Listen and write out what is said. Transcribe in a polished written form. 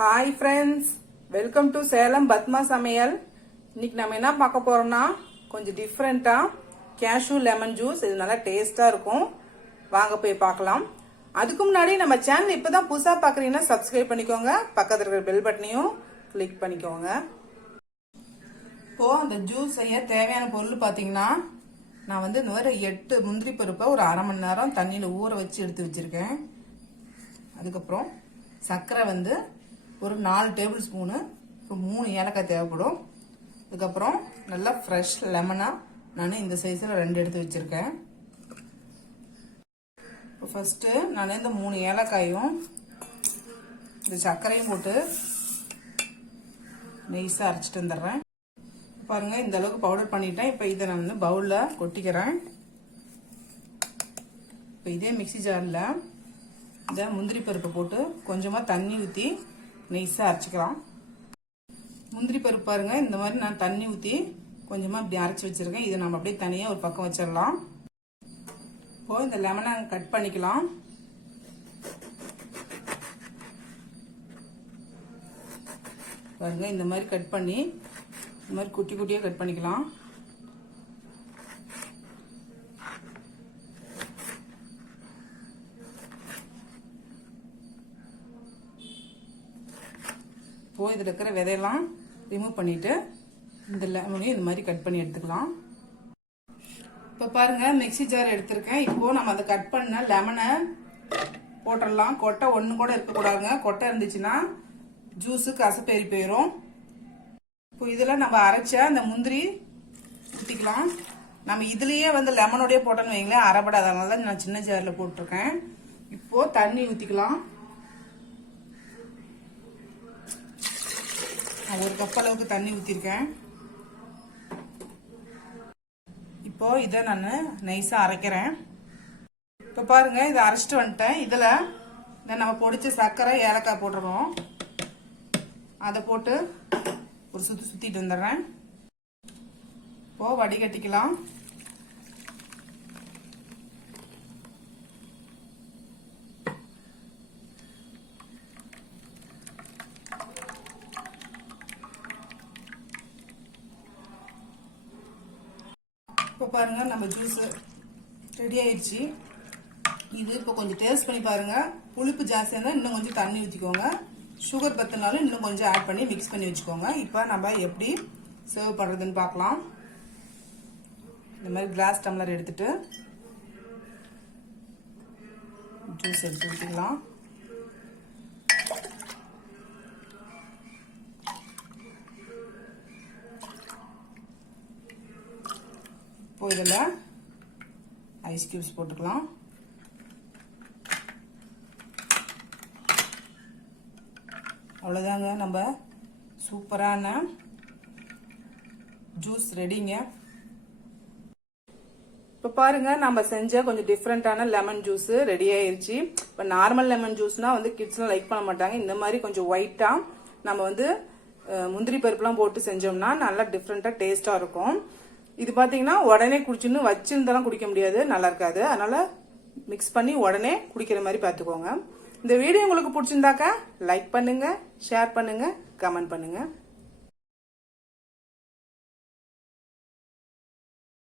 Hi friends, welcome to Salem Padma சமையல். இன்னைக்கு நம்ம என்ன பார்க்க போறோம்னா கொஞ்சம் டிஃப்ரெண்டா கேஷ்யூ லெமன் ஜூஸ். இது நல்லா டேஸ்டா இருக்கும். வாங்க போய் பார்க்கலாம். அதுக்கு முன்னாடி நம்ம சேனல் இப்பதான் புதுசா பாக்குறீங்கன்னா சப்ஸ்கிரைப் பண்ணிக்கோங்க. பக்கத்துல இருக்கிற பெல் பட்டனையும் கிளிக் பண்ணிக்கோங்க. இப்போ அந்த ஜூஸ் செய்ய தேவையான பொருள் பாத்தீங்கன்னா, நான் வந்து இந்த மாதிரி 8 முந்திரி பருப்பை ஒரு அரை மணி நேரம் தண்ணியில ஊற வச்சு எடுத்து வச்சிருக்கேன். அதுக்கப்புறம் சர்க்கரை வந்து ஒரு 4 டேபிள் ஸ்பூனு, 3 ஏலக்காய் தேவைப்படும். அதுக்கப்புறம் நல்லா ஃப்ரெஷ் லெமனா நான் இந்த சைஸில் 2 எடுத்து வச்சிருக்கேன். ஃபர்ஸ்ட் நான் இந்த 3 ஏலக்காயும் இந்த சர்க்கரையும் போட்டு நைஸாக அரைச்சிட்டு வந்துடுறேன். பாருங்க, இந்த அளவுக்கு பவுடர் பண்ணிட்டேன். இப்போ இதை நான் வந்து பவுலில் கொட்டிக்கிறேன். இப்போ இதே மிக்சி ஜாரில் இந்த முந்திரி பருப்பை போட்டு கொஞ்சமாக தண்ணி ஊற்றி நைஸாக அரைச்சிக்கலாம். முந்திரி பருப்பு பாருங்க, இந்த மாதிரி நான் தண்ணி ஊற்றி கொஞ்சமாக இப்படி அரைச்சி வச்சிருக்கேன். இதை நம்ம அப்படியே தனியாக ஒரு பக்கம் வச்சிடலாம். இப்போ இந்த லெமனை கட் பண்ணிக்கலாம். பாருங்க, இந்த மாதிரி கட் பண்ணி இந்த மாதிரி குட்டி குட்டியாக கட் பண்ணிக்கலாம். இப்போ இதில் இருக்கிற விதையெல்லாம் ரிமூவ் பண்ணிட்டு இந்த லெமனையும் இந்த மாதிரி கட் பண்ணி எடுத்துக்கலாம். இப்போ பாருங்க, மிக்சி ஜார் எடுத்திருக்கேன். இப்போ நம்ம அதை கட் பண்ண லெமனை போட்டுடலாம். கொட்டை ஒன்று கூட இருக்கக்கூடாதுங்க. கொட்டை இருந்துச்சுன்னா ஜூஸு கசப்பேறி போயிடும். இப்போ இதில் நம்ம அரைச்ச அந்த முந்திரி ஊற்றிக்கலாம். நம்ம இதுலேயே வந்து லெமனோடய போட்டோன்னு வைங்களேன், அரைப்படாது. அதனால தான் நான் சின்ன ஜாரில் போட்டிருக்கேன். இப்போ தண்ணி ஊற்றிக்கலாம். ஒரு கப் அளவுக்கு தண்ணி ஊற்றிருக்கேன். இப்போ இதை நான் நைஸாக அரைக்கிறேன். இப்போ பாருங்க, இதை அரைச்சிட்டு வந்துட்டேன். இதில் நம்ம பொடிச்ச சர்க்கரை ஏலக்காய் போட்டுருவோம். அதை போட்டு ஒரு சுற்றிட்டு வந்துடுறேன். இப்போ வடிகட்டிக்கலாம். இப்போ பாருங்க, நம்ம ஜூஸ் ரெடி ஆயிடுச்சு. இது இப்போ கொஞ்சம் டேஸ்ட் பண்ணி பாருங்க. புளிப்பு ஜாஸ்தியாக இருந்தால் இன்னும் கொஞ்சம் தண்ணி ஊற்றிக்கோங்க. சுகர் பத்தினாலும் இன்னும் கொஞ்சம் ஆட் பண்ணி மிக்ஸ் பண்ணி வச்சுக்கோங்க. இப்போ நம்ம எப்படி சர்வ் பண்ணுறதுன்னு பார்க்கலாம். இந்த மாதிரி கிளாஸ் டம்ளர் எடுத்துட்டு ஜூஸ் எடுத்து ஊற்றிக்கலாம். இப்போ இதில் ஐஸ் கியூப்ஸ் போட்டுக்கலாம். அவ்வளோதாங்க, நம்ம சூப்பரான ஜூஸ் ரெடிங்க. இப்போ பாருங்க, நம்ம செஞ்ச கொஞ்சம் டிஃப்ரெண்டான லெமன் ஜூஸ் ரெடி ஆயிருச்சு. இப்போ நார்மல் லெமன் ஜூஸ்னா வந்து கிட்ஸ்லாம் லைக் பண்ண மாட்டாங்க. இந்த மாதிரி கொஞ்சம் ஒயிட்டா நம்ம வந்து முந்திரி பருப்புலாம் போட்டு செஞ்சோம்னா நல்லா டிஃப்ரெண்டா டேஸ்டா இருக்கும். இது பாத்தீங்கன்னா உடனே குடிச்சுன்னு வச்சிருந்தாலும் குடிக்க முடியாது, நல்லா இருக்காது. அதனால மிக்ஸ் பண்ணி உடனே குடிக்கிற மாதிரி பார்த்துக்கோங்க. இந்த வீடியோ உங்களுக்கு பிடிச்சிருந்தாக்கா லைக் பண்ணுங்க, ஷேர் பண்ணுங்க, கமெண்ட் பண்ணுங்க.